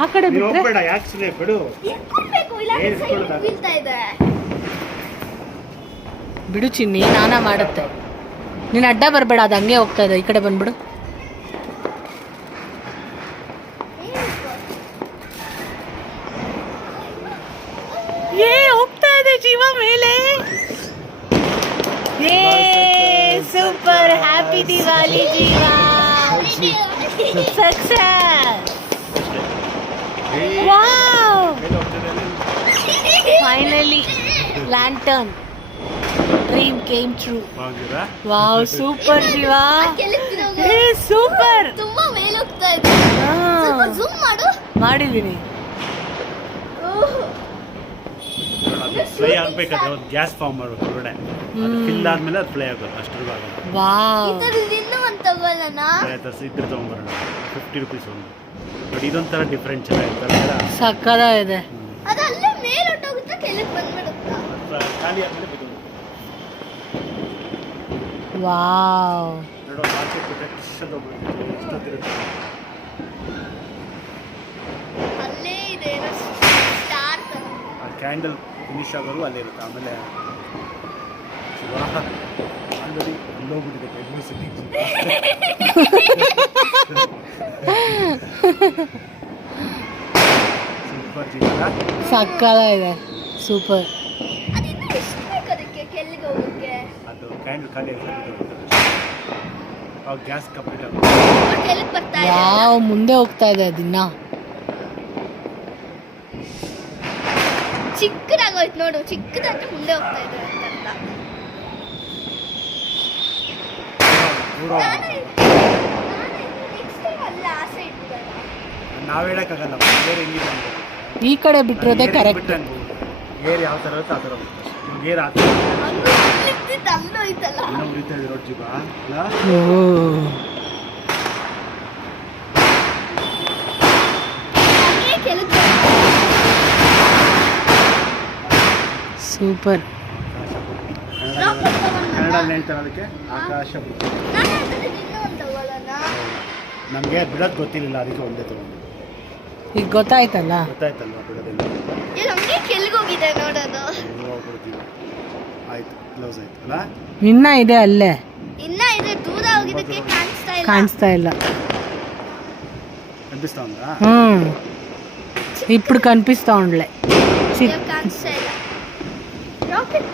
ಆ ಕಡೆ ನೀನು ಬಿಟ್ರೆ ಹೋಗ್ಬೇಡ, ಯಾಕೆ ಸುಮ್ಮನೆ ಬಿಡು. ಇಟ್ಕೊಳ್ಬೇಕು ಇಲ್ಲ ಏನ್ ಇಟ್ಕೊಳ್ಳೋದು? ಬೀಳ್ತಾ ಇದೆ. ಬಿಡು ಚಿನ್ನಿ, ನಾನ ಮಾಡುತ್ತೆ. ನೀನು ಅಡ್ಡ ಬರಬೇಡ, ಅದು ಹಂಗೆ ಹೋಗ್ತಾ ಇದೆ. ಈ ಕಡೆ ಬಂದ್ಬಿಡು. ಹೋಗ್ತಾ ಇದೆ ಜೀವ ಮೇಲೆ. ಸೂಪರ್, ಹ್ಯಾಪಿ ದಿವಾಲಿ ಜೀವ. Success. Wow, finally lantern dream came true. Wow, super ಜೀವ. ಸೂಪರ್. ತುಂಬಾ ಮೇಲೆ ಹೋಗ್ತಾ ಇದೆ. ಸ್ವಲ್ಪ ಜೂಮ್ ಮಾಡು. ಮಾಡಿದೀನಿ. ಫ್ಲೈ ಆಗ್ಬೇಕಾದ್ರೆ ಒಂದು ಗ್ಯಾಸ್ ಫಾರ್ಮ್ ಮಾಡ್ಬೇಕು ಹೊರಗಡೆ. ಅದು ಫಿಲ್ ಆದ್ಮೇಲೆ ಅದು ಫ್ಲೈ ಆಗೋದು, ಅಷ್ಟರ ಭಾಗ. ವಾವ್, ಇದರಲ್ಲಿ ಇನ್ನೂ ಒಂದು ತಗೊಳ್ಳೋಣ. ಇದ್ರೆ ತೊಗೊಂಬರೋಣ. 50 ರೂಪೀಸ್ ಒಂದು. ಬಟ್ ಇದೊಂಥರ ಡಿಫ್ರೆಂಟ್, ಚೆನ್ನಾಗಿರ್ತಾರೆ. ಸಕ್ಕದ ಇದೆ. ಅದು ಅಲ್ಲೇ ಮೇಲೆ ಹೊಟ್ಟೋಗುತ್ತಾ, ಕೆಳಗೆ ಬಂದ್ಬಿಡುತ್ತಾ? ಖಾಲಿ ಆದ್ಮೇಲೆ ಬಿದ್ದು. ವಾವ್, ನೋಡೋ ಮಾರ್ಕೆಟ್ ಬಿಟ್ಟರೆ ಎಷ್ಟೊತ್ತಿರುತ್ತೆ. ಅಲ್ಲೇ ಇದೆ ಸ್ಟಾರ್ ತರ. ಆ ಕ್ಯಾಂಡಲ್ ಫಿನಿಶ್ ಆಗೋರು ಅಲ್ಲೇ ಇರುತ್ತೆ. ಆಮೇಲೆ ಆಲ್ರೆಡಿ ಅಲ್ಲೋಗ್ಬಿಟ್ಟಿದೆ ಬೆಂಗಳೂರು ಸಿಟಿ. ಸೂಪರ್ ಜೀವನ. ಸಕ್ಕದ ಇದೆ. ಸೂಪರ್. ಅದಿನ್ನೂ ಎಷ್ಟು ಬೇಕು ಅದಕ್ಕೆ ಕೆಳಗೆ ಹೋಗೋಕ್ಕೆ? ಅದು ಕ್ಯಾಂಡಲ್ ಖಾಲಿ ಆಗುತ್ತೆ. ಗ್ಯಾಸ್ ಕಂಪ್ಲೀಟ್ ಆಗುತ್ತೆ. ಕೆಳಗೆ ಬರ್ತಾ ಇದೆ. ವಾವ್, ಮುಂದೆ ಹೋಗ್ತಾ ಇದೆ ದಿನ. ಚಿಕ್ಕದಾಗೋಯ್ತು ನೋಡು, ಚಿಕ್ಕದಾದ್ರೆ ಮುಂದೆ ಹೋಗ್ತಾ ಇದೆ ಅಂತ. ನಾವು ಹೇಳಕ್ಕಾಗಲ್ಲ ಏರ್ ಹೆಂಗಿದೆ ಅಂತ. ಈ ಕಡೆ ಬಿಟ್ಟಿರೋದೇ ಕರೆಕ್ಟ್. ಏರ್ ಯಾವ ಥರ ಇರುತ್ತೆ ಆ ಥರ ಏರ್ ಆ ಥರ ಅಲ್ಲೋಯ್ತಲ್ಲ. ಇನ್ನೂ ಉರಿತಾ ಇದೆ ರೋಡ್ ಜೀವ. ಸೂಪರ್. ಕನ್ನಡಲ್ಲಿ ಹೇಳ್ತಾರೆ ಅದಕ್ಕೆ ಆಕಾಶ ಬುಟ್ಟಿ. ನಮಗೆ ಬಿಡೋದು ಗೊತ್ತಿರಲಿಲ್ಲ, ಅದಕ್ಕೆ ಒಂದೇ ತಗೊಂಡು. ಈಗ ಗೊತ್ತಾಯ್ತಲ್ಲ. ಗೊತ್ತಾಯ್ತಲ್ವ ಬಿಡೋದಿಲ್ಲ. ನಮಗೆ ಕೆಳಗೆ ಹೋಗಿದೆ ನೋಡೋದು. ಆಯ್ತು, ಕ್ಲೋಸ್ ಆಯ್ತು ಅಲ್ಲ. ಇನ್ನ ಇದೆ ಅಲ್ಲೇ. ಇನ್ನ ಇದೆ, ದೂರ ಹೋಗಿದ್ದಕ್ಕೆ ಕಾಣಿಸ್ತಾ ಇಲ್ಲ. ಕನಿಪಿಸ್ತಾ ఉందా? ఇప్పుడు కనిపిస్తా ఉండలే. కాన్స్తా ಇಲ್ಲ. రాకెట్